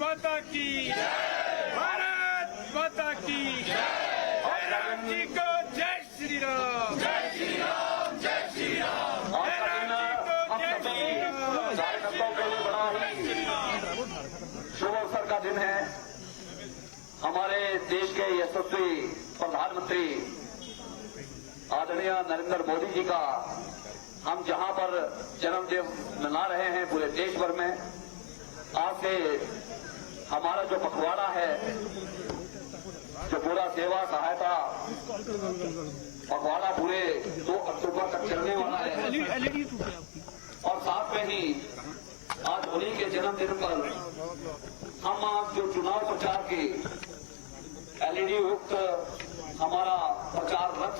माता की भारत माता की जय राम जी को जय श्री राम जय श्री राम जय श्री राम जय राम जी को जय श्री राम कार्यकर्ताओं के लिए बड़ा ही शुभ अवसर का दिन है। हमारे देश के यशस्वी प्रधानमंत्री आदरणीय नरेंद्र मोदी जी का हम जहां पर जन्मदिन मना रहे हैं पूरे देश भर में, आज से हमारा जो पखवाड़ा है, जो पूरा सेवा सहायता पखवाड़ा पूरे 2 अक्टूबर तक चलने वाला है। और साथ में ही आज उन्हीं के जन्मदिन पर हम आज जो चुनाव प्रचार की एलईडी युक्त हमारा प्रचार रथ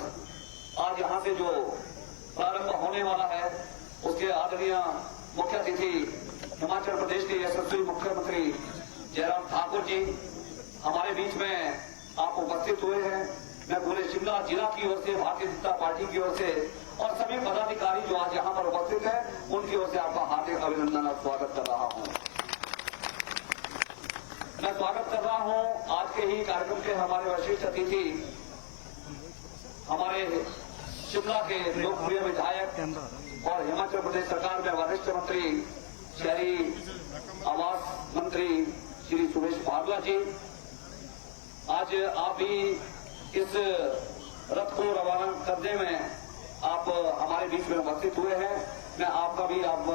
आज यहां से जो प्रारंभ होने वाला है, उसके आदरणीय मुख्य अतिथि हिमाचल प्रदेश के यशस्वी मुख्यमंत्री जयराम ठाकुर जी हमारे बीच में आप उपस्थित हुए हैं। मैं पूरे शिमला जिला की ओर से, भारतीय जनता पार्टी की ओर से और सभी पदाधिकारी जो आज यहां पर उपस्थित हैं, उनकी ओर से आपका हार्दिक अभिनंदन और स्वागत कर रहा हूं। मैं स्वागत कर रहा हूं आज के ही कार्यक्रम के हमारे वरिष्ठ अतिथि, हमारे शिमला के लोकप्रिय विधायक और हिमाचल प्रदेश सरकार में वरिष्ठ मंत्री, शहरी आवास मंत्री श्री सुरेश भारद्वाज जी। आज आप भी इस रथ को रवाना करने में आप हमारे बीच में उपस्थित हुए हैं। मैं आपका भी, आप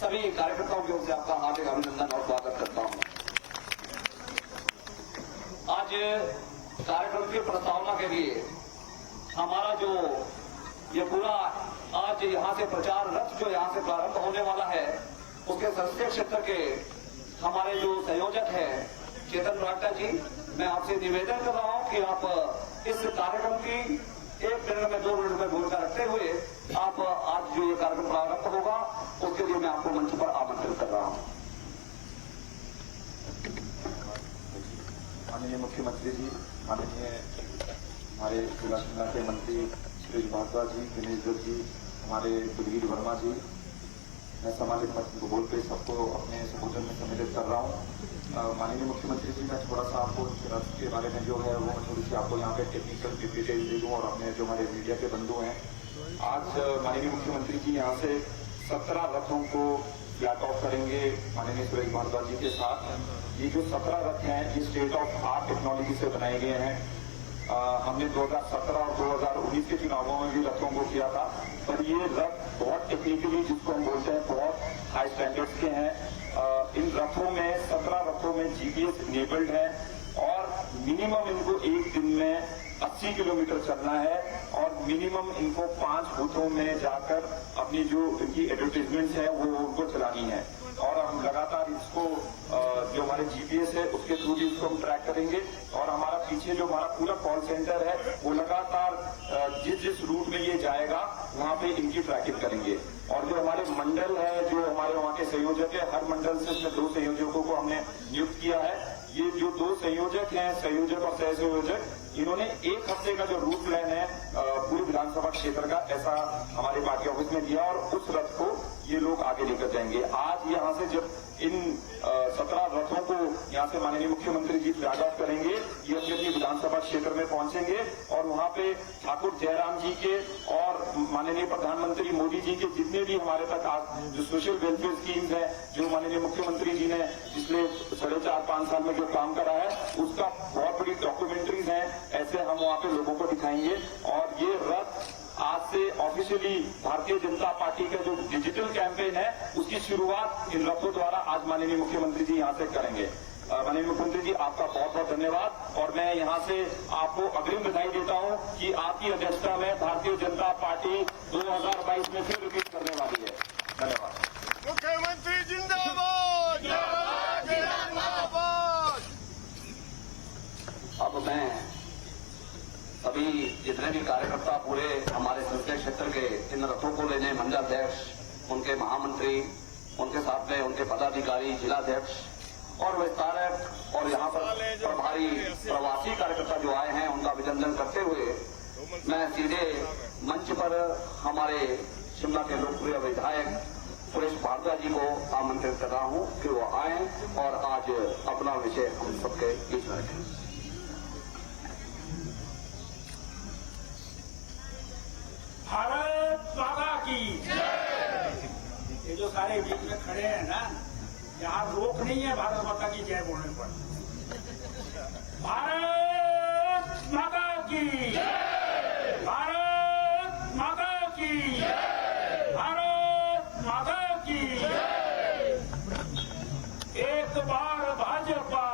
सभी कार्यकर्ताओं की ओर से आपका हार्दिक अभिनंदन और स्वागत करता हूं। आज कार्यक्रम की प्रस्तावना के लिए हमारा जो ये पूरा आज यहां से प्रचार रथ जो यहां से प्रारंभ होने वाला है, उसके संसदीय क्षेत्र के हमारे जो संयोजक हैं चेतन राठा जी, मैं आपसे निवेदन कर रहा हूं कि आप इस कार्यक्रम की 1 मिनट में 2 मिनट में भूमिका रखते हुए आप आज जो ये कार्यक्रम प्रारंभ होगा उसके लिए मैं आपको मंच पर आमंत्रित कर रहा हूं। माननीय मुख्यमंत्री जी, माननीय हमारे जिला शिमला के मंत्री सुरेश भारद्वाज जी, दिनेश दुर्ग जी, हमारे बलवीर वर्मा जी, मैं सामाजिक महत्व बोल पे सबको अपने संबोधन में सम्मिलित कर रहा हूँ। माननीय मुख्यमंत्री जी, मैं थोड़ा सा आपको रथ के बारे में जो है वो थोड़ी सी आपको यहाँ पे टेक्निकल डिटेल दे दूँ और अपने जो हमारे मीडिया के बंधु हैं, आज माननीय मुख्यमंत्री जी यहाँ से 17 रथों को फ्लैग ऑफ करेंगे माननीय सुरेश भारद्वाज जी के साथ। ये जो 17 रथ हैं ये स्टेट ऑफ आर्ट टेक्नोलॉजी से बनाए गए हैं। हमने 2017 और 2019 के चुनावों में भी रथों को किया था, पर ये रथ बहुत टेक्निकली, जिसको हम बोलते हैं बहुत हाई स्टैंडर्ड्स के हैं। इन रथों में 17 रथों में जीपीएस इनेबल्ड है और मिनिमम इनको एक दिन में 80 किलोमीटर चलना है और मिनिमम इनको 5 बूथों में जाकर अपनी जो इनकी एडवर्टीजमेंट है वो उनको चलानी है। और हम लगातार इसको जो हमारे जीपीएस है उसके थ्रू भी इसको हम ट्रैक करेंगे और हमारा पीछे जो हमारा पूरा कॉल सेंटर है वो लगातार जिस रूट में ये जाएगा वहां पे इनकी ट्रैकिंग करेंगे। और जो हमारे मंडल है, जो हमारे वहाँ के संयोजक है, हर मंडल से इसमें 2 संयोजकों को हमने नियुक्त किया है। ये जो 2 संयोजक हैं, संयोजक और सह संयोजक, इन्होंने 1 हफ्ते का जो रूट प्लान है पूरे विधानसभा क्षेत्र का, ऐसा हमारे पार्टी ऑफिस में दिया और उस रथ को ये लोग आगे लेकर जाएंगे। आज यहाँ से जब इन 17 रथों को यहाँ से माननीय मुख्यमंत्री जी फ्लैग ऑफ करेंगे, ये अपनी अपनी विधानसभा क्षेत्र में पहुंचेंगे और वहाँ पे ठाकुर जयराम जी के और माननीय प्रधानमंत्री मोदी जी के जितने भी हमारे तक आज जो सोशल वेलफेयर स्कीम्स हैं, जो माननीय मुख्यमंत्री जी ने पिछले 4.5-5 साल में जो काम करा है, उसका बहुत बड़ी डॉक्यूमेंट्रीज हैं, ऐसे हम वहाँ पे लोगों को दिखाएंगे। और ये रथ आज से ऑफिशियली भारतीय जनता पार्टी का जो डिजिटल कैंपेन है, उसकी शुरुआत इन रथों द्वारा आज माननीय मुख्यमंत्री जी यहाँ से करेंगे। माननीय मुख्यमंत्री जी, आपका बहुत बहुत धन्यवाद। और मैं यहाँ से आपको अग्रिम बधाई देता हूँ कि आपकी अध्यक्षता में भारतीय जनता पार्टी 2022 में फिर रिपीट करने वाली है। धन्यवाद। मुख्यमंत्री जिंदाबाद, जिंदाबाद, जिंदाबाद। अब मैं सभी जितने भी कार्यकर्ता पूरे हमारे संसदीय क्षेत्र के इन रथों को लेने मंडलाध्यक्ष, उनके महामंत्री, उनके साथ में उनके पदाधिकारी, जिलाध्यक्ष और विस्तारक और यहाँ पर प्रभारी प्रवासी कार्यकर्ता जो आए हैं, उनका अभिनंदन करते हुए मैं सीधे मंच पर हमारे शिमला के लोकप्रिय विधायक सुरेश भारद्वाज जी को आमंत्रित कर रहा हूँ कि वो आए और आज अपना विषय हम सबके बीच में रखें। भारत माता की ये जो सारे बीच में खड़े हैं ना, यहाँ रोक नहीं है भारत माता की जय बोलने पर। भारत माता की, भारत माता की, भारत माता की। एक बार भाजपा,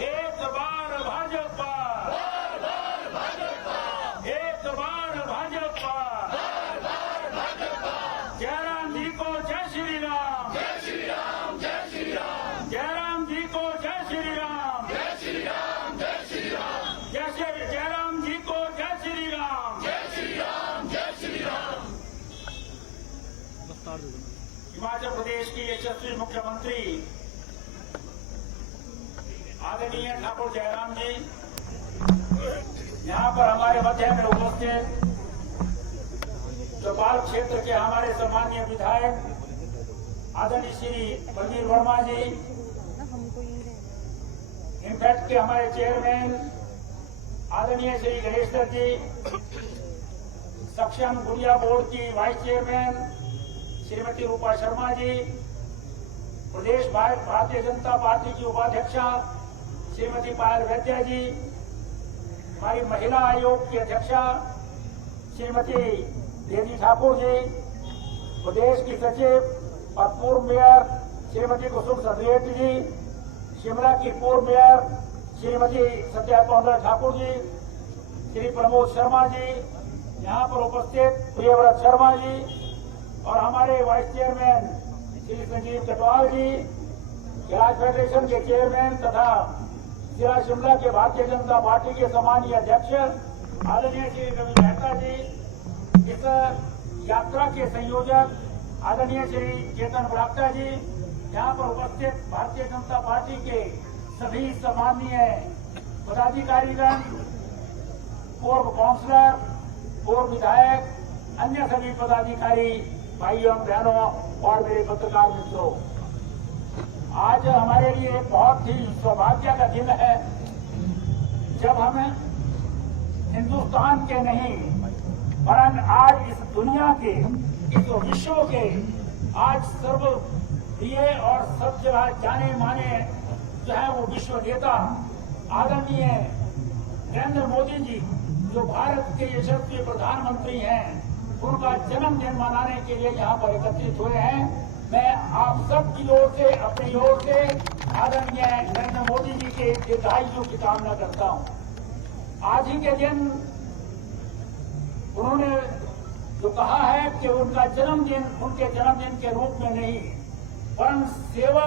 एक बार भाजपा, एक बार भाजपा। जयराम जी को जय श्री राम, जय श्री राम, जय श्री राम। जयराम जी को जय श्री राम, जय श्री राम, जय श्री राम। जयराम जी को जय श्री राम, जय श्री राम, जय श्री राम। हिमाचल प्रदेश की यशस्वी मुख्यमंत्री आदरणीय ठाकुर जयराम जी यहाँ पर हमारे मध्य में उपस्थित, चौपाल क्षेत्र के हमारे सम्मानीय विधायक आदरणीय श्री बलवीर वर्मा जी, इम्पैक्ट के हमारे चेयरमैन आदरणीय श्री गणेश दत्त जी, सक्षम गुड़िया बोर्ड की वाइस चेयरमैन श्रीमती रूपा शर्मा जी, प्रदेश भारतीय जनता पार्टी की उपाध्यक्षा श्रीमती पायल वैद्या जी, हमारी महिला आयोग की अध्यक्षा श्रीमती देवी ठाकुर जी, प्रदेश की सचिव और पूर्व मेयर श्रीमती कुसुम सदरेट जी, शिमला की पूर्व मेयर श्रीमती सत्या कौंदरा ठाकुर जी, श्री प्रमोद शर्मा जी, यहाँ पर उपस्थित प्रियव्रत शर्मा जी और हमारे वाइस चेयरमैन श्री संजीव कटवाल जी, जिला फेडरेशन के चेयरमैन तथा जिला शिमला के भारतीय जनता पार्टी के सम्मानीय अध्यक्ष आदरणीय श्री रवि मेहता जी, इस यात्रा के संयोजक आदरणीय श्री चेतन बरागटा जी, यहाँ पर उपस्थित भारतीय जनता पार्टी के सभी सम्मानीय पदाधिकारीगण, पूर्व काउंसलर, पूर्व विधायक, अन्य सभी पदाधिकारी, भाइयों बहनों और मेरे पत्रकार मित्रों, आज हमारे लिए बहुत ही सौभाग्य का दिन है जब हम हिंदुस्तान के नहीं वरन आज इस दुनिया के, इस विश्व के आज सर्वप्रिय और सब जगह जाने माने जो है वो विश्व नेता आदरणीय नरेंद्र मोदी जी, जो भारत के यशस्वी प्रधानमंत्री हैं, उनका जन्मदिन मनाने के लिए यहाँ पर एकत्रित हुए हैं। मैं आप सब की ओर से, अपनी ओर से आदरणीय नरेंद्र मोदी जी के दीर्घायु की कामना करता हूँ। आज ही के दिन उन्होंने जो कहा है कि उनका जन्मदिन उनके जन्मदिन के रूप में नहीं वरन सेवा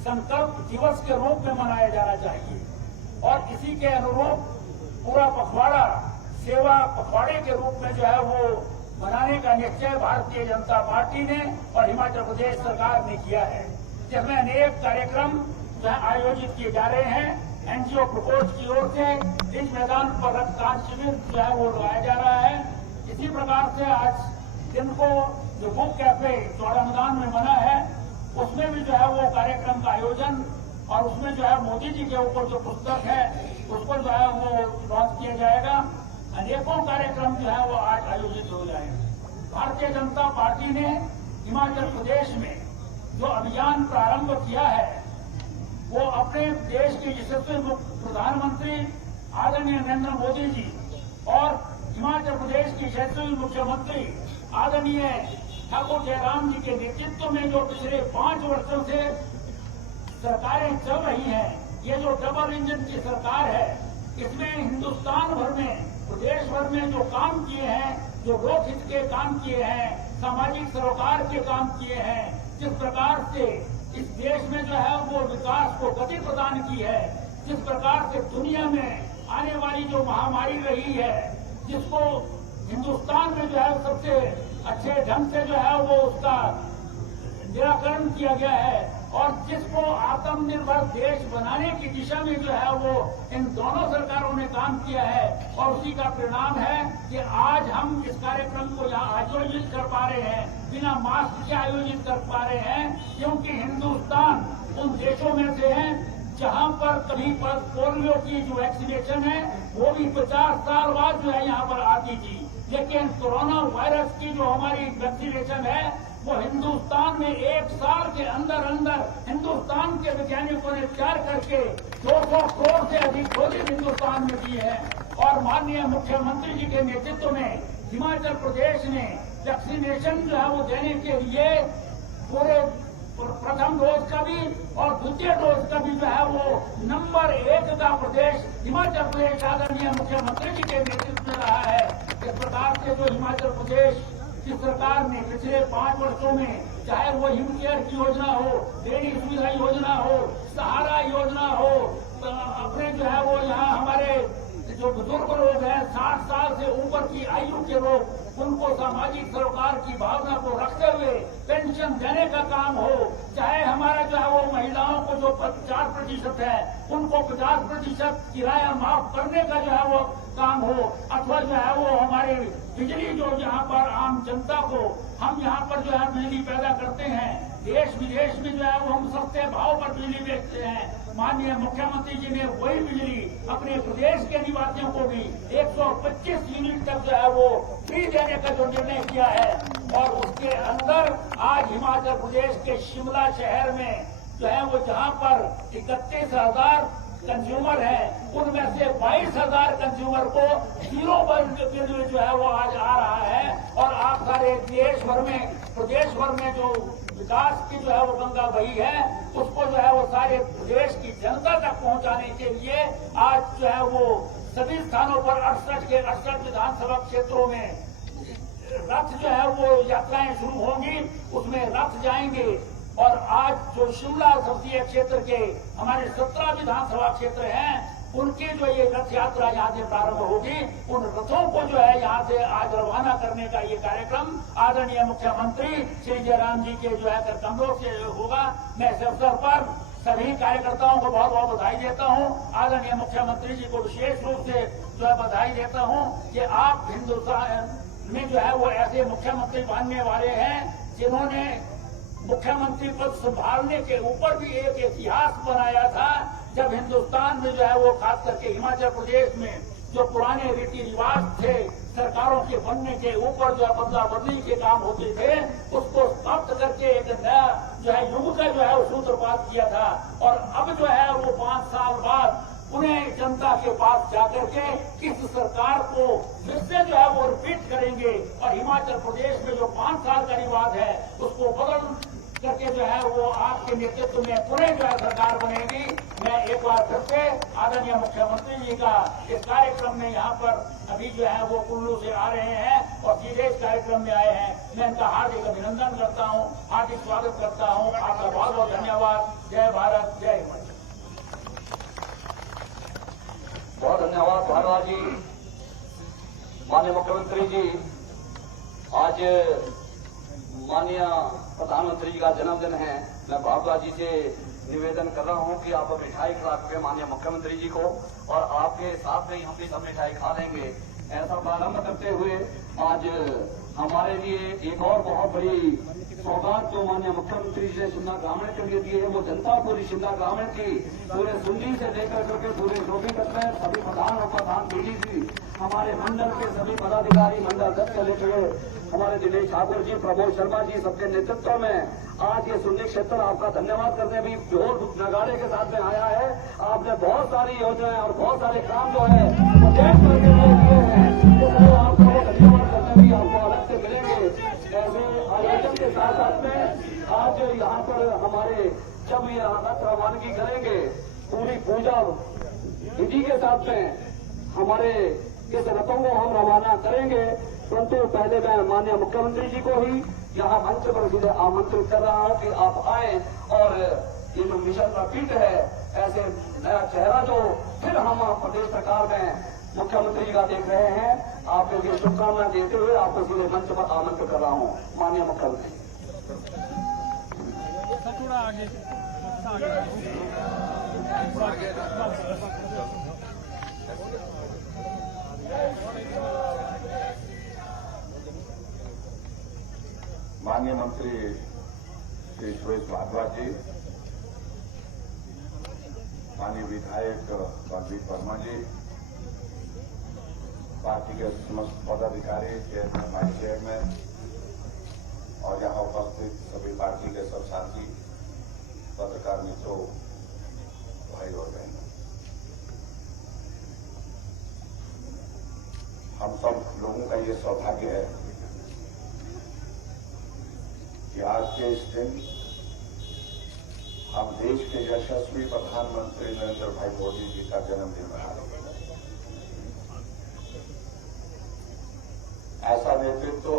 संकल्प दिवस के रूप में मनाया जाना चाहिए, और इसी के अनुरूप पूरा पखवाड़ा सेवा पखवाड़े के रूप में जो है वो बनाने का निश्चय भारतीय जनता पार्टी ने और हिमाचल प्रदेश सरकार ने किया है, जिसमें अनेक कार्यक्रम जो है आयोजित किए जा रहे हैं। एनजीओ प्रकोष्ठ की ओर से इस मैदान पर रक्तदान शिविर जो है वो लगाया जा रहा है। इसी प्रकार से आज जिनको जो बुक कैफे चौड़ा मैदान में बना है उसमें भी जो है वो कार्यक्रम का आयोजन और उसमें जो है मोदी जी के ऊपर जो पुस्तक है उसको जो है वो लॉन्च किया जाएगा। अनेकों कार्यक्रम जो है वो आज आयोजित हो जाएंगे। भारतीय जनता पार्टी ने हिमाचल प्रदेश में जो अभियान प्रारंभ किया है वो अपने देश के यशस्वी प्रधानमंत्री आदरणीय नरेंद्र मोदी जी और हिमाचल प्रदेश की यशस्वी मुख्यमंत्री आदरणीय ठाकुर जयराम जी के नेतृत्व में जो पिछले 5 वर्षों से सरकारें चल रही हैं, ये जो डबल इंजन की सरकार है, इसमें हिंदुस्तान भर में प्रदेश भर में जो काम किए हैं, जो लोकहित के काम किए हैं, सामाजिक सरोकार के काम किए हैं, जिस प्रकार से इस देश में जो है वो विकास को गति प्रदान की है, जिस प्रकार से दुनिया में आने वाली जो महामारी रही है जिसको हिंदुस्तान में जो है सबसे अच्छे ढंग से जो है वो उसका निराकरण किया गया है और जिसको आत्मनिर्भर देश बनाने की दिशा में जो है वो इन दोनों सरकारों ने काम किया है और उसी का परिणाम है कि आज हम इस कार्यक्रम को यहाँ आयोजित कर पा रहे हैं, बिना मास्क के आयोजित कर पा रहे हैं, क्योंकि हिंदुस्तान उन देशों में से है जहाँ पर कभी पर पोलियो की जो वैक्सीनेशन है वो भी 50 साल बाद जो है यहाँ पर आती थी, लेकिन कोरोना वायरस की जो हमारी वैक्सीनेशन है वो हिंदुस्तान में 1 साल के अंदर हिंदुस्तान के वैज्ञानिकों ने तैयार करके 200 करोड़ से अधिक डोजेज हिंदुस्तान में दी है। और माननीय मुख्यमंत्री जी के नेतृत्व में हिमाचल प्रदेश ने वैक्सीनेशन जो है वो देने के लिए पूरे प्रथम डोज का भी और द्वितीय डोज का भी जो है वो नंबर 1 का प्रदेश हिमाचल प्रदेश आदरणीय मुख्यमंत्री जी के नेतृत्व में रहा है। इस प्रकार से जो हिमाचल प्रदेश की सरकार ने पिछले 5 वर्षों में चाहे वो हिमकेयर की योजना हो, डेयरी सुविधा योजना हो, सहारा योजना हो, अपने जो है वो यहाँ हमारे जो बुजुर्ग लोग हैं 60 साल से ऊपर की आयु के लोग उनको सामाजिक सरोकार की भावना को रखते हुए पेंशन देने का काम हो, चाहे हमारा जो है वो महिलाओं को जो 50% है उनको 50% किराया माफ करने का जो है वो काम हो, अथवा जो है वो हमारे बिजली जो यहाँ पर आम जनता को हम यहाँ पर जो है बिजली पैदा करते हैं, देश विदेश में जो है वो हम सस्ते भाव पर बिजली बेचते हैं। माननीय मुख्यमंत्री जी ने वही बिजली अपने प्रदेश के निवासियों को भी 125 यूनिट तक जो है वो फ्री देने का जो निर्णय किया है और उसके अंदर आज हिमाचल प्रदेश के शिमला शहर में जो है वो जहाँ पर 31,000 कंज्यूमर है उनमें से 22,000 कंज्यूमर को 0 बिल जो है वो आज आ रहा है और आप सारे देश भर में प्रदेश भर में जो विकास की जो है वो गंगा बही है उसको जो है वो सारे प्रदेश की जनता तक पहुंचाने के लिए आज जो है वो सभी स्थानों पर 68 के 68 विधानसभा क्षेत्रों में रथ जो है वो यात्राएं शुरू होंगी, उसमें रथ जाएंगे और आज जो शिमला संसदीय क्षेत्र के हमारे 17 विधानसभा क्षेत्र हैं उनकी जो ये रथ यात्रा यहाँ से प्रारंभ होगी, उन रथों को जो है यहाँ से आज रवाना करने का ये कार्यक्रम आदरणीय मुख्यमंत्री श्री जयराम जी के जो है कदमों से होगा। मैं इस अवसर पर सभी कार्यकर्ताओं को बहुत बहुत बधाई देता हूँ। आदरणीय मुख्यमंत्री जी को विशेष रूप से जो है बधाई देता हूँ कि आप हिंदुस्तान में जो है वो ऐसे मुख्यमंत्री बनने वाले हैं जिन्होंने मुख्यमंत्री पद संभालने के ऊपर भी एक इतिहास बनाया था। जब हिंदुस्तान में जो है वो खास करके हिमाचल प्रदेश में जो पुराने रीति रिवाज थे सरकारों के बनने के ऊपर जो है बदला बदली के काम होते थे उसको समाप्त करके एक नया जो है युग का जो है वो सूत्रपात किया था और अब जो है वो 5 साल बाद उन्हें जनता के पास जाकर के इस सरकार को फिर से जो है वो रिपीट करेंगे और हिमाचल प्रदेश में जो 5 साल का रिवाज है उसको बदल करके जो है वो आपके नेतृत्व में पुनः जो है सरकार बनेगी। मैं एक बार फिर से आदरणीय मुख्यमंत्री जी का इस कार्यक्रम में यहाँ पर अभी जो है वो कुल्लू से आ रहे हैं और सीधे इस कार्यक्रम में आए हैं, मैं इनका हार्दिक अभिनंदन करता हूँ, हार्दिक स्वागत करता हूँ। आपका बहुत बहुत धन्यवाद। जय भारत, जय हिमाचल। बहुत धन्यवाद भारद्वाज जी। माननीय मुख्यमंत्री जी, आज माननीय प्रधानमंत्री जी का जन्मदिन है। मैं भारद्वाज जी से निवेदन कर रहा हूं कि आप मिठाई खिला के माननीय मुख्यमंत्री जी को और आपके साथ में हम भी सब मिठाई खा लेंगे। ऐसा प्रारंभ करते हुए आज हमारे लिए एक और बहुत बड़ी सौगात जो माननीय मुख्यमंत्री जी ने शिमला ग्रामीण के लिए दी है, वो जनता पूरी शिमला ग्रामीण की पूरे सुंडी से लेकर करके पूरे रोटी तक में सभी प्रधान और प्रधान पीडीसी, हमारे मंडल के सभी पदाधिकारी, मंडल अध्यक्ष से लेकर हमारे दिनेश ठाकुर जी, प्रमोद शर्मा जी, सबके नेतृत्व में आज ये सुंडी क्षेत्र आपका धन्यवाद करने भी ढोल नगाड़े के साथ में आया है। आपने बहुत सारी योजनाएं और बहुत सारे काम जो है वो देश भर के लिए किए हैं, तो आपको धन्यवाद करने भी आपको अलग से मिलेंगे। ऐसे आयोजन के साथ साथ में आज यहाँ पर हमारे जब ये रथ रवानगी करेंगे पूरी पूजा विधि के साथ में हमारे इस रथों को हम रवाना करेंगे, परंतु पहले मैं माननीय मुख्यमंत्री जी को ही यहाँ मंच पर सीधे आमंत्रित कर रहा हूँ कि आप आए और ये जो मिशन रिपीट है, ऐसे नया चेहरा जो फिर हम प्रदेश सरकार में मुख्यमंत्री जी का देख रहे हैं, आपको ये शुभकामना देते हुए आपको सीधे मंच पर आमंत्रित कर रहा हूँ। माननीय मुख्यमंत्री थोड़ा आगे माननीय मंत्री श्री सुरेश भारद्वाज जी, माननीय विधायक बलवीर वर्मा जी, पार्टी के समस्त पदाधिकारी, चेयरमैन, चेयरमैन और यहाँ उपस्थित सभी पार्टी के सब साथी, पत्रकार मित्रों, भाई और बहन, हम सब लोगों का ये सौभाग्य है कि आज के इस दिन हम देश के यशस्वी प्रधानमंत्री नरेंद्र भाई मोदी जी का जन्मदिन मना रहे हैं। ऐसा नेतृत्व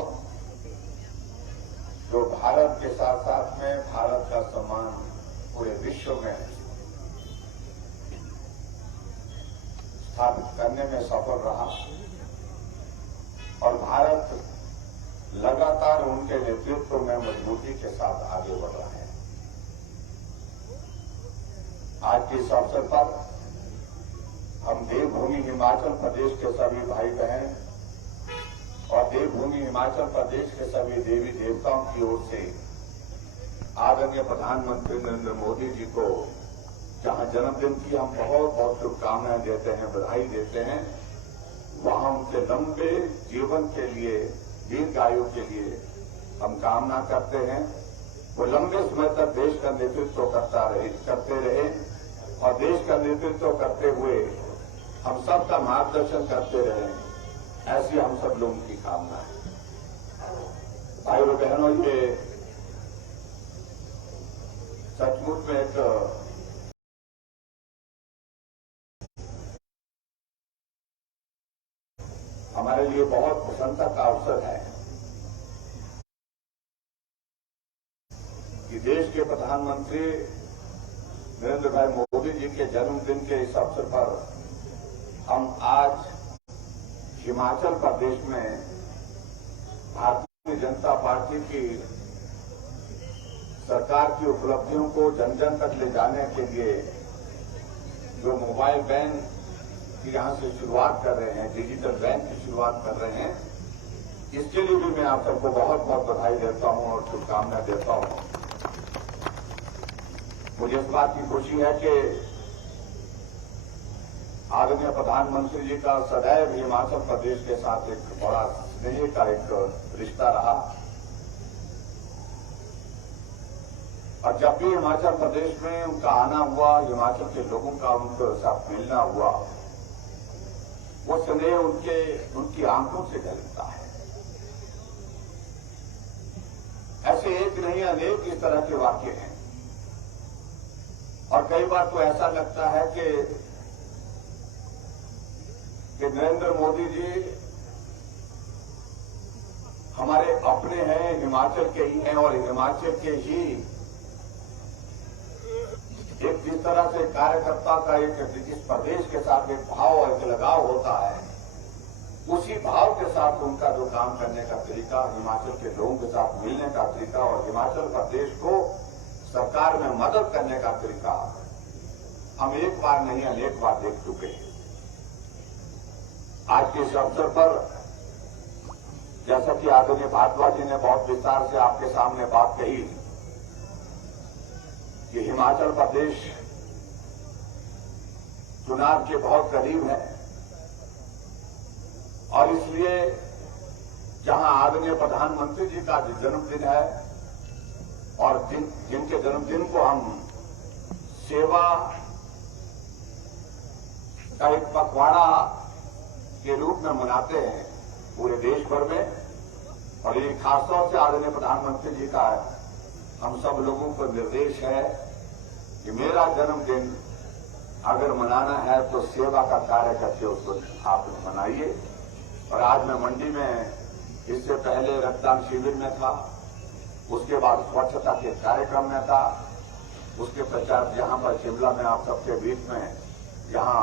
जो भारत के साथ साथ में भारत का सम्मान पूरे विश्व में स्थापित करने में सफल रहा और भारत लगातार उनके नेतृत्व में मजबूती के साथ आगे बढ़ रहा है। आज के इस अवसर पर हम देवभूमि हिमाचल प्रदेश के सभी भाई बहन और देवभूमि हिमाचल प्रदेश के सभी देवी देवताओं की ओर से आदरणीय प्रधानमंत्री नरेंद्र मोदी जी को जहां जन्मदिन की हम बहुत बहुत शुभकामनाएं देते हैं, बधाई देते हैं, वहां उनके लंबे जीवन के लिए, दीर्घायु के लिए हम कामना करते हैं। वो लंबे समय तक देश का नेतृत्व करते रहे और देश का नेतृत्व करते हुए हम सबका मार्गदर्शन करते रहे, ऐसी हम सब लोगों की कामना है। भाई और बहनों, ये सचमुच में एक हमारे लिए बहुत प्रसन्नता का अवसर है कि देश के प्रधानमंत्री नरेंद्र भाई मोदी जी के जन्मदिन के इस अवसर पर हम आज हिमाचल प्रदेश में भारतीय जनता पार्टी की सरकार की उपलब्धियों को जन जन तक ले जाने के लिए जो मोबाइल वैन की यहां से शुरुआत कर रहे हैं, डिजिटल वैन की शुरुआत कर रहे हैं, इसके लिए भी मैं आप सबको बहुत बहुत बधाई देता हूं और शुभकामनाएं देता हूं। मुझे इस बात की खुशी है कि आदरणीय प्रधानमंत्री जी का सदैव हिमाचल प्रदेश के साथ एक बड़ा स्नेह का एक रिश्ता रहा और जब भी हिमाचल प्रदेश में उनका आना हुआ, हिमाचल के लोगों का उनके साथ मिलना हुआ, वो स्नेह उनकी आंखों से झलकता है। ऐसे एक नहीं अनेक इस तरह के वाक्य हैं और कई बार तो ऐसा लगता है कि नरेंद्र मोदी जी हमारे अपने हैं, हिमाचल के ही हैं और हिमाचल के ही एक जिस तरह से कार्यकर्ता का एक इस प्रदेश के साथ एक भाव और एक लगाव होता है, उसी भाव के साथ उनका जो काम करने का तरीका, हिमाचल के लोगों के साथ मिलने का तरीका और हिमाचल प्रदेश को सरकार में मदद करने का तरीका हम एक बार नहीं अनेक बार देख चुके हैं। आज के इस अवसर पर जैसा कि आदरणीय भारद्वाज जी ने बहुत विस्तार से आपके सामने बात कही कि हिमाचल प्रदेश चुनाव के बहुत करीब है और इसलिए जहां आदरणीय प्रधानमंत्री जी का जन्मदिन है और जिनके जन्मदिन को हम सेवा का एक पखवाड़ा के रूप में मनाते हैं पूरे देश भर में, और ये खासतौर से आदरणीय प्रधानमंत्री जी का हम सब लोगों को निर्देश है कि मेरा जन्मदिन अगर मनाना है तो सेवा का कार्य करके उसको आप मनाइए। और आज मैं मंडी में इससे पहले रक्तदान शिविर में था, उसके बाद स्वच्छता के कार्यक्रम में था, उसके पश्चात यहां पर शिमला में आप सबके बीच में यहां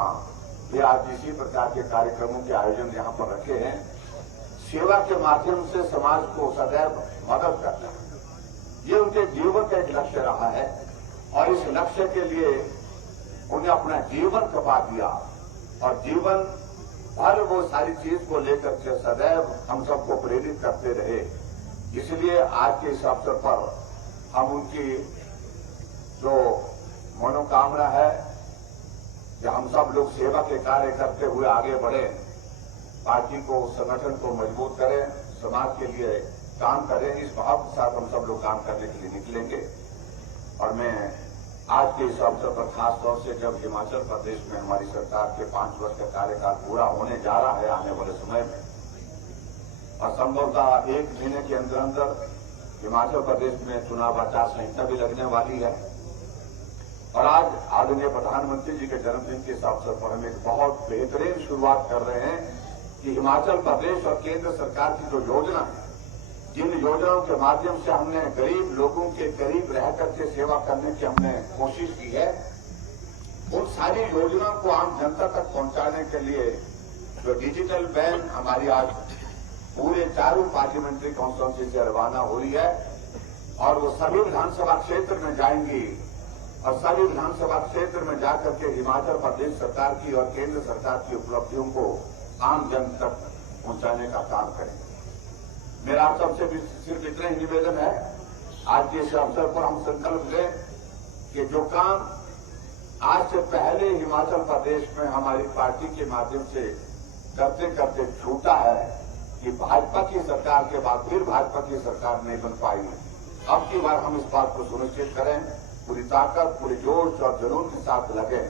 भी आज इसी प्रकार के कार्यक्रमों के आयोजन यहां पर रखे हैं। सेवा के माध्यम से समाज को सदैव मदद करना, ये उनके जीवन का एक लक्ष्य रहा है और इस लक्ष्य के लिए उन्हें अपना जीवन खपा दिया और जीवन भर वो सारी चीज को लेकर के सदैव हम सबको प्रेरित करते रहे। इसलिए आज के इस अवसर पर हम उनकी जो मनोकामना है कि हम सब लोग सेवा के कार्य करते हुए आगे बढ़े, पार्टी को, संगठन को मजबूत करें, समाज के लिए काम करें, इस भाव के साथ हम सब लोग काम करने के लिए निकलेंगे। और मैं आज के इस अवसर पर खास तौर से जब हिमाचल प्रदेश में हमारी सरकार के 5 वर्ष का कार्यकाल पूरा होने जा रहा है आने वाले समय में, और संभवतः 1 महीने के अंदर अंदर हिमाचल प्रदेश में चुनाव आचार संहिता भी लगने वाली है, और आज आदरणीय प्रधानमंत्री जी के जन्मदिन के इस अवसर पर हम एक बहुत बेहतरीन शुरुआत कर रहे हैं कि हिमाचल प्रदेश और केंद्र सरकार की जो योजना है, जिन योजनाओं के माध्यम से हमने गरीब लोगों के करीब रह करके सेवा करने की हमने कोशिश की है, उन सारी योजनाओं को आम जनता तक पहुंचाने के लिए जो डिजिटल वैन हमारी आज पूरे 4 पार्लियामेंट्री कॉन्स्टिट्यूंसी से रवाना हो रही है और वो सभी विधानसभा क्षेत्र में जाएंगी और सभी विधानसभा क्षेत्र में जाकर के हिमाचल प्रदेश सरकार की और केंद्र सरकार की उपलब्धियों को आम जन तक पहुंचाने का काम करेंगे। मेरा आप सबसे भी सिर्फ इतना ही निवेदन है, आज के इस अवसर पर हम संकल्प लें कि जो काम आज से पहले हिमाचल प्रदेश में हमारी पार्टी के माध्यम से करते करते छूटा है कि भाजपा की सरकार के बाद फिर भाजपा की सरकार नहीं बन पाई, अब की बार हम इस बात को सुनिश्चित करें, पूरी ताकत, पूरे जोश और जुनून के साथ लगे।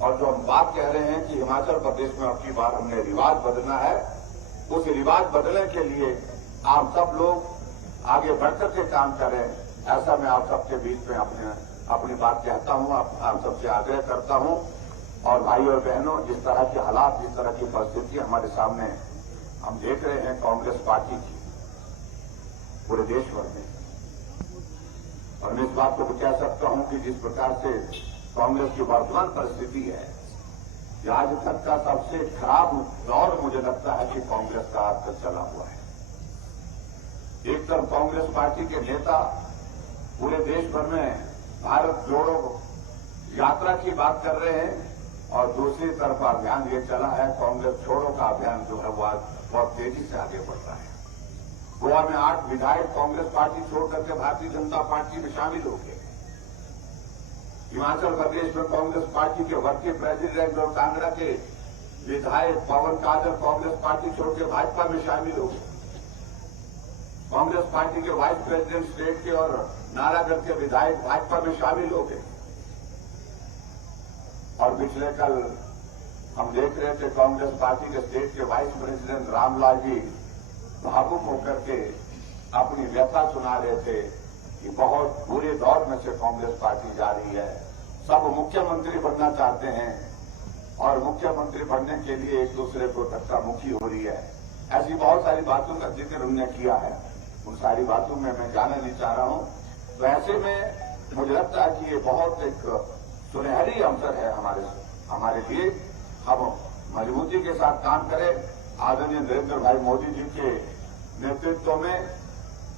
और जो हम बात कह रहे हैं कि हिमाचल प्रदेश में अब की बार हमने रिवाज बदलना है, उस रिवाज बदलने के लिए आप सब लोग आगे बढ़कर के काम करें, ऐसा मैं आप सबके बीच में अपनी बात कहता हूं, आप सबसे आग्रह करता हूं। और भाई और बहनों, जिस तरह के हालात, जिस तरह की परिस्थिति हमारे सामने हम देख रहे हैं कांग्रेस पार्टी की पूरे देश भर में, और मैं इस बात को कह सकता हूं कि जिस प्रकार से कांग्रेस की वर्तमान परिस्थिति है, ये आज तक का सबसे खराब दौर मुझे लगता है कि कांग्रेस का आज तक चला हुआ है। एक तरफ कांग्रेस पार्टी के नेता पूरे देश भर में भारत जोड़ो यात्रा की बात कर रहे हैं और दूसरी तरफ अभियान ये चला है कांग्रेस छोड़ो का अभियान जो है वो आज बहुत तेजी से आगे बढ़ रहा है। गोवा में 8 विधायक कांग्रेस पार्टी छोड़ करके भारतीय जनता पार्टी में शामिल हो गए। हिमाचल प्रदेश में कांग्रेस पार्टी के वर्किंग प्रेसिडेंट और कांगड़ा के विधायक पवन काजल कांग्रेस पार्टी छोड़ के भाजपा में शामिल हो गए। कांग्रेस पार्टी के वाइस प्रेसिडेंट स्टेट के और नारागढ़ के विधायक भाजपा में शामिल हो गए। और पिछले कल हम देख रहे थे कांग्रेस पार्टी के स्टेट के वाइस प्रेसिडेंट रामलाल जी भावुक होकर के अपनी व्यथा सुना रहे थे कि बहुत बुरे दौर में से कांग्रेस पार्टी जा रही है, सब मुख्यमंत्री बनना चाहते हैं और मुख्यमंत्री बनने के लिए एक दूसरे को धक्का मुक्की हो रही है। ऐसी बहुत सारी बातों का जिक्र उन्होंने किया है, उन सारी बातों में मैं जाना नहीं चाह रहा हूं। तो ऐसे में मुझे लगता है कि ये बहुत एक सुनहरी अवसर है हमारे लिए। हम मजबूती के साथ काम करें। आदरणीय नरेंद्र भाई मोदी जी के नेतृत्व में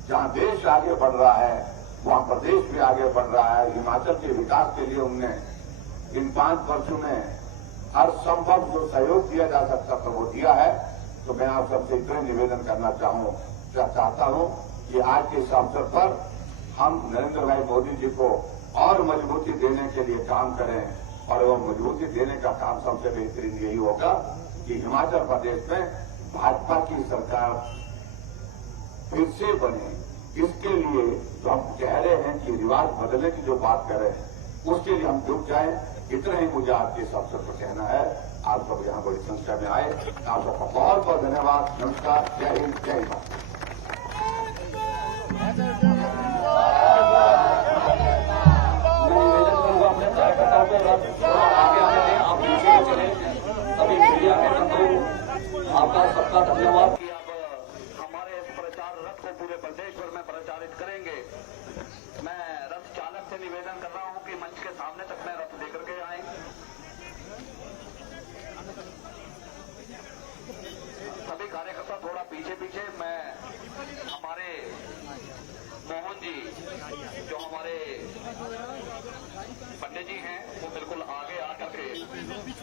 जहां देश आगे बढ़ रहा है वहां प्रदेश भी आगे बढ़ रहा है। हिमाचल के विकास के लिए उन्होंने इन 5 वर्षों में हर संभव जो सहयोग दिया जा सकता था वो दिया है। तो मैं आप सबसे इतना निवेदन करना चाहूं चाहता हूं कि आज के इस अवसर पर हम नरेंद्र भाई मोदी जी को और मजबूती देने के लिए काम करें और वो मजबूती देने का काम सबसे बेहतरीन यही होगा कि हिमाचल प्रदेश में भाजपा की सरकार फिर से बने। इसके लिए जो हम कह रहे हैं कि रिवाज बदलने की जो बात कर रहे हैं उसके लिए हम जुट जाएं। इतना ही मुझे आज के इस अवसर पर कहना है। आप सब यहाँ बड़ी संख्या में आए, आप सबका बहुत बहुत धन्यवाद। नमस्कार, जय हिंद, जय भारत। निवेदन करूंगा अपने कार्यकर्ताओं को थोड़ा आगे आने दें, आप पीछे चले। सभी मीडिया के बंधु, आपका सबका धन्यवाद कि अब हमारे इस प्रचार रथ को पूरे प्रदेश भर में प्रचारित करेंगे। मैं रथ चालक से निवेदन कर रहा हूं कि मंच के सामने तक में रथ लेकर के आए। सभी कार्यकर्ता थोड़ा पीछे पीछे। मैं हमारे मोहन जी जो हमारे पंडित जी हैं वो बिल्कुल आगे आकर के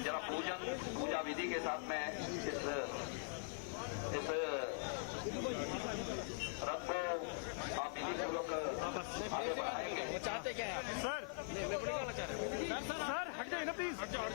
जरा पूजा विधि के साथ में इस रथ को आप विधि पूर्वक आगे बढ़ाएंगे। चाहते क्या है सर? सर हट जाइए ना प्लीज। हट जाओ।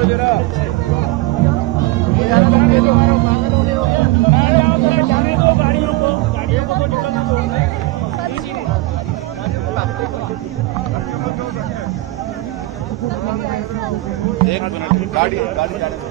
करो जरा। जाने दो गाड़ियों को तो निकलने दो। एक मिनट, गाड़ी जाने दो।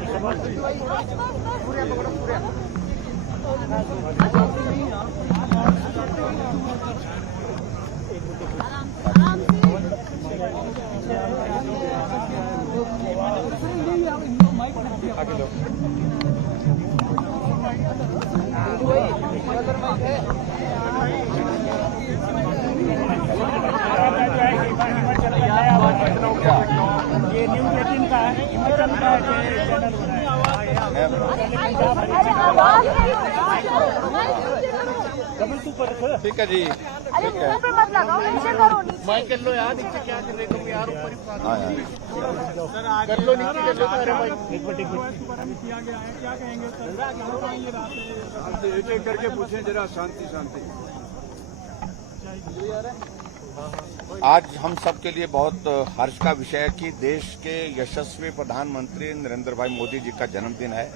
ये न्यूज़ 18 का है, हिमाचल का चैनल बनाया। ठीक है जी। अरे मुंह पे मत लगाओ, नीचे करो, नीचे। माइक लो यार, नीचे क्या कर रहे हो यार, ऊपर ही हाँ यार, कर लो, नीचे कर लो। अरे भाई किया गया है, क्या कहेंगे सर? एक एक करके पूछें जरा। शांति शांति। आज हम सब के लिए बहुत हर्ष का विषय है कि देश के यशस्वी प्रधानमंत्री नरेंद्र भाई मोदी जी का जन्मदिन है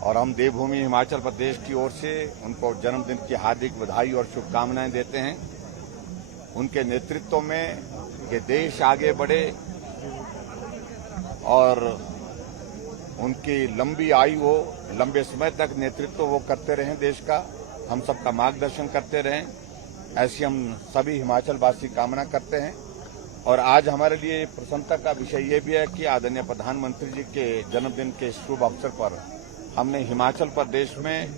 और हम देवभूमि हिमाचल प्रदेश की ओर से उनको जन्मदिन की हार्दिक बधाई और शुभकामनाएं देते हैं। उनके नेतृत्व में ये देश आगे बढ़े और उनकी लंबी आयु हो, लंबे समय तक नेतृत्व वो करते रहें, देश का हम सबका मार्गदर्शन करते रहें, ऐसी हम सभी हिमाचल वासी कामना करते हैं। और आज हमारे लिए प्रसन्नता का विषय ये भी है कि आदरणीय प्रधानमंत्री जी के जन्मदिन के शुभ अवसर पर हमने हिमाचल प्रदेश में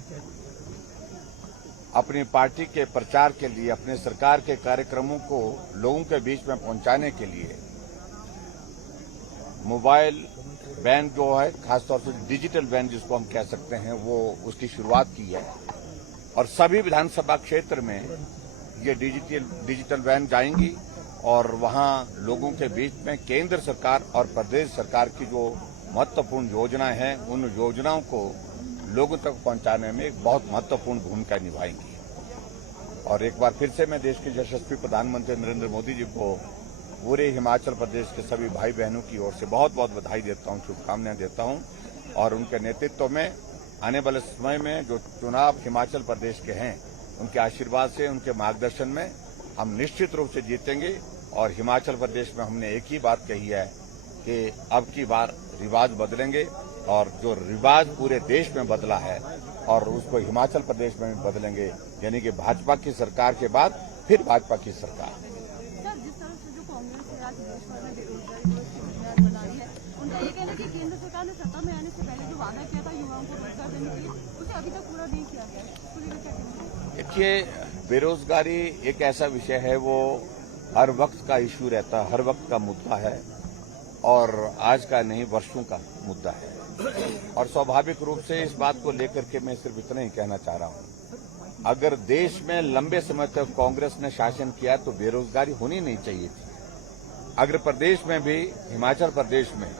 अपनी पार्टी के प्रचार के लिए, अपने सरकार के कार्यक्रमों को लोगों के बीच में पहुंचाने के लिए मोबाइल वैन जो है, खासतौर से डिजिटल वैन जिसको हम कह सकते हैं, वो उसकी शुरुआत की है। और सभी विधानसभा क्षेत्र में ये डिजिटल वैन जाएंगी और वहां लोगों के बीच में केंद्र सरकार और प्रदेश सरकार की जो महत्वपूर्ण योजनाएं हैं, उन योजनाओं को लोगों तक पहुंचाने में एक बहुत महत्वपूर्ण भूमिका निभाएंगी। और एक बार फिर से मैं देश के यशस्वी प्रधानमंत्री नरेंद्र मोदी जी को पूरे हिमाचल प्रदेश के सभी भाई बहनों की ओर से बहुत बहुत बधाई देता हूं, शुभकामनाएं देता हूं। और उनके नेतृत्व में आने वाले समय में जो चुनाव हिमाचल प्रदेश के हैं, उनके आशीर्वाद से, उनके मार्गदर्शन में हम निश्चित रूप से जीतेंगे। और हिमाचल प्रदेश में हमने एक ही बात कही है कि अब की बार रिवाज बदलेंगे और जो रिवाज पूरे देश में बदला है और उसको हिमाचल प्रदेश में भी बदलेंगे, यानी कि भाजपा की सरकार के बाद फिर भाजपा की सरकार। सर, जिस तरह से जो कांग्रेस ने आज देश भर में बेरोजगारी को शिकार बनाई है, उनका ये कहना है कि केंद्र सरकार ने सत्ता में आने से पहले जो वादा किया था युवाओं को रोजगार देने के लिए, उसे अभी तक पूरा नहीं किया गया है। तो ये क्या कहेंगे? देखिए, बेरोजगारी एक ऐसा विषय है, वो हर वक्त का इश्यू रहता है, हर वक्त का मुद्दा है और आज का नहीं, वर्षों का मुद्दा है। और स्वाभाविक रूप से इस बात को लेकर के मैं सिर्फ इतना ही कहना चाह रहा हूं, अगर देश में लंबे समय तक कांग्रेस ने शासन किया तो बेरोजगारी होनी नहीं चाहिए थी। अगर प्रदेश में भी, हिमाचल प्रदेश में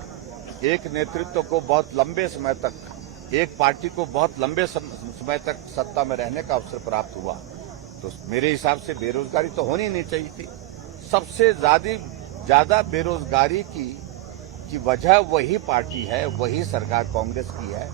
एक नेतृत्व को बहुत लंबे समय तक, एक पार्टी को बहुत लंबे समय तक सत्ता में रहने का अवसर प्राप्त हुआ, तो मेरे हिसाब से बेरोजगारी तो होनी नहीं चाहिए थी। सबसे ज्यादा बेरोजगारी की वजह वही पार्टी है, वही सरकार कांग्रेस की है।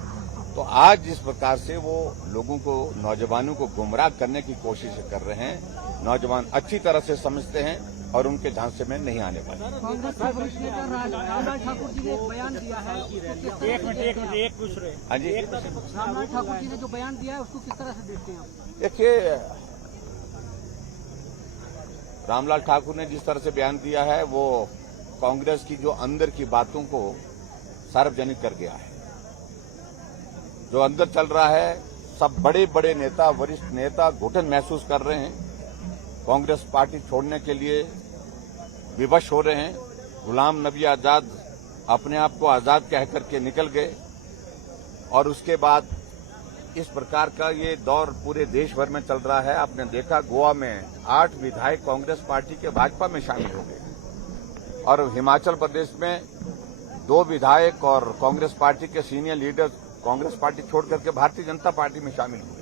तो आज जिस प्रकार से वो लोगों को, नौजवानों को गुमराह करने की कोशिश कर रहे हैं, नौजवान अच्छी तरह से समझते हैं और उनके झांसे में नहीं आने वाले। कांग्रेस के वरिष्ठ नेता रामलाल ठाकुर जी ने एक बयान दिया है, एक पूछ रहे। हाँ जी, रामलाल ठाकुर जी ने जो बयान दिया है उसको किस तरह से देखते हैं आप? देखिए, रामलाल ठाकुर ने जिस तरह से बयान दिया है, वो कांग्रेस की जो अंदर की बातों को सार्वजनिक कर गया है। जो अंदर चल रहा है, सब बड़े बड़े नेता, वरिष्ठ नेता घुटन महसूस कर रहे हैं, कांग्रेस पार्टी छोड़ने के लिए विवश हो रहे हैं। गुलाम नबी आजाद अपने आप को आजाद कह करके निकल गए और उसके बाद इस प्रकार का ये दौर पूरे देश भर में चल रहा है। आपने देखा, गोवा में 8 विधायक कांग्रेस पार्टी के भाजपा में शामिल हो गए और हिमाचल प्रदेश में 2 विधायक और कांग्रेस पार्टी के सीनियर लीडर कांग्रेस पार्टी छोड़ करके भारतीय जनता पार्टी में शामिल हुए।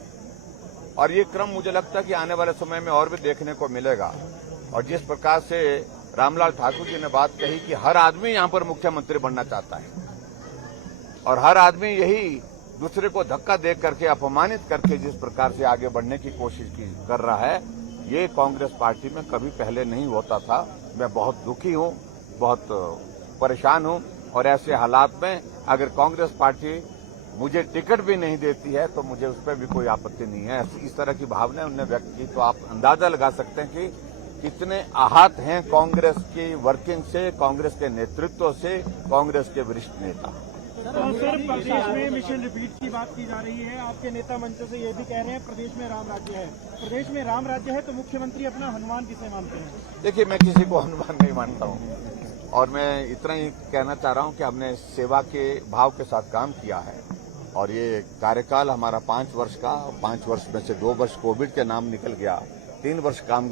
और ये क्रम मुझे लगता है कि आने वाले समय में और भी देखने को मिलेगा। और जिस प्रकार से रामलाल ठाकुर जी ने बात कही कि हर आदमी यहां पर मुख्यमंत्री बनना चाहता है और हर आदमी यही दूसरे को धक्का दे करके अपमानित करके जिस प्रकार से आगे बढ़ने की कोशिश कर रहा है, ये कांग्रेस पार्टी में कभी पहले नहीं होता था। मैं बहुत दुखी हूं, बहुत परेशान हूं और ऐसे हालात में अगर कांग्रेस पार्टी मुझे टिकट भी नहीं देती है तो मुझे उस पर भी कोई आपत्ति नहीं है। इस तरह की भावना उन्होंने व्यक्त की तो आप अंदाजा लगा सकते हैं कि कितने आहत हैं कांग्रेस की वर्किंग से, कांग्रेस के नेतृत्व से, कांग्रेस के वरिष्ठ नेता। सर, प्रदेश में मिशन रिपीट की बात की जा रही है। आपके नेता मंचों से ये भी कह रहे हैं प्रदेश में राम राज्य है। प्रदेश में राम राज्य है तो मुख्यमंत्री अपना हनुमान किसे मानते हैं? देखिए, मैं किसी को हनुमान नहीं मानता हूं और मैं इतना ही कहना चाह रहा हूं कि हमने सेवा के भाव के साथ काम किया है और ये कार्यकाल हमारा 5 वर्ष का, 5 वर्ष में से 2 वर्ष कोविड के नाम निकल गया, 3 वर्ष काम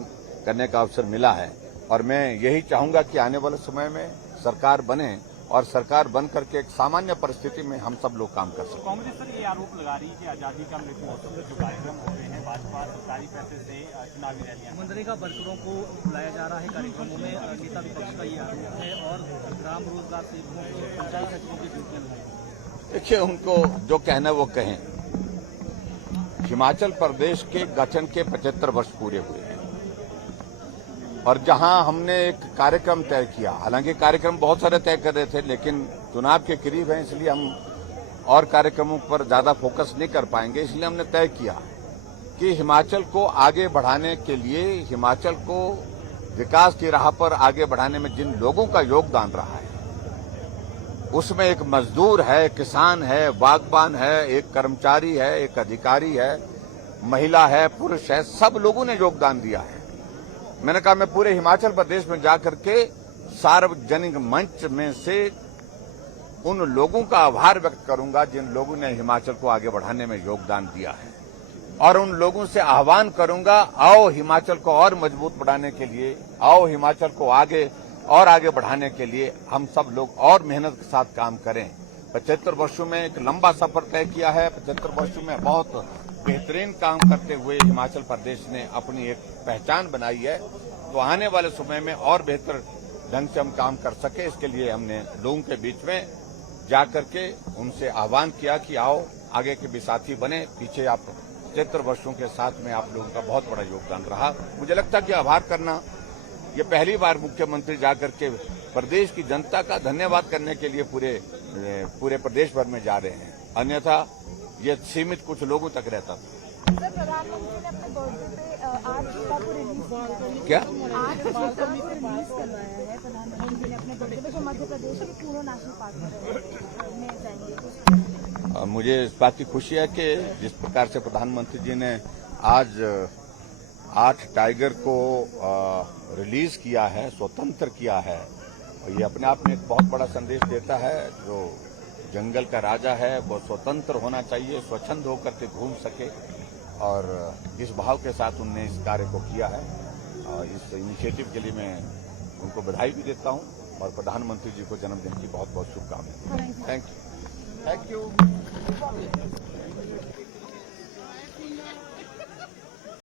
करने का अवसर मिला है और मैं यही चाहूंगा कि आने वाले समय में सरकार बने और सरकार बन करके एक सामान्य परिस्थिति में हम सब लोग काम कर सकें। कांग्रेस सर ये आरोप लगा रही है कि आजादी का अमृत महोत्सव में जो कार्यक्रम हो रहे हैं भाजपा सरकारी पैसे से चुनावी रैलियां, मनरेगा वर्करों को बुलाया जा रहा है कार्यक्रमों में, नेता विपक्ष का ये आरोप है और ग्राम रोजगार सेवकों को पंचायत सचिवों की ड्यूटियां लगाई। देखिए, उनको जो कहना वो कहें। हिमाचल प्रदेश के गठन के 75 वर्ष पूरे हुए हैं और जहां हमने एक कार्यक्रम तय किया, हालांकि कार्यक्रम बहुत सारे तय कर रहे थे लेकिन चुनाव के करीब हैं इसलिए हम और कार्यक्रमों पर ज्यादा फोकस नहीं कर पाएंगे, इसलिए हमने तय किया कि हिमाचल को आगे बढ़ाने के लिए, हिमाचल को विकास की राह पर आगे बढ़ाने में जिन लोगों का योगदान रहा है उसमें एक मजदूर है, किसान है, बागबान है, एक कर्मचारी है, एक अधिकारी है, महिला है, पुरुष है, सब लोगों ने योगदान दिया है। मैंने कहा मैं पूरे हिमाचल प्रदेश में जाकर के सार्वजनिक मंच में से उन लोगों का आभार व्यक्त करूंगा जिन लोगों ने हिमाचल को आगे बढ़ाने में योगदान दिया है और उन लोगों से आह्वान करूंगा, आओ हिमाचल को और मजबूत बनाने के लिए, आओ हिमाचल को आगे बढ़ाने के लिए हम सब लोग और मेहनत के साथ काम करें। 75 वर्षों में एक लंबा सफर तय किया है। 75 वर्षों में बहुत बेहतरीन काम करते हुए हिमाचल प्रदेश ने अपनी एक पहचान बनाई है, तो आने वाले समय में और बेहतर ढंग से हम काम कर सके, इसके लिए हमने लोगों के बीच में जाकर के उनसे आह्वान किया कि आओ आगे के भी साथी बने। पीछे आप 75 वर्षों के साथ में आप लोगों का बहुत बड़ा योगदान रहा। मुझे लगता है कि आभार करना, ये पहली बार मुख्यमंत्री जाकर के प्रदेश की जनता का धन्यवाद करने के लिए पूरे प्रदेश भर में जा रहे हैं, अन्यथा ये सीमित कुछ लोगों तक रहता था। प्रधानमंत्री ने अपने बर्थडे पे 8 जुलाई को रिलीज क्या 8 जुलाई को रिलीज करवाया है प्रधानमंत्री ने अपने बर्थडे पे, जो मध्य प्रदेश के पूर्ण नेशनल पार्क में जाएंगे। मुझे इस बात की खुशी है कि जिस प्रकार से प्रधानमंत्री जी ने आज 8 टाइगर को रिलीज किया है, स्वतंत्र किया है, और ये अपने आप में एक बहुत बड़ा संदेश देता है। जो जंगल का राजा है वो स्वतंत्र होना चाहिए, स्वच्छंद होकर के घूम सके, और इस भाव के साथ उनने इस कार्य को किया है। और इस इनिशिएटिव के लिए मैं उनको बधाई भी देता हूं और प्रधानमंत्री जी को जन्मदिन की बहुत बहुत शुभकामनाएं। Thank you.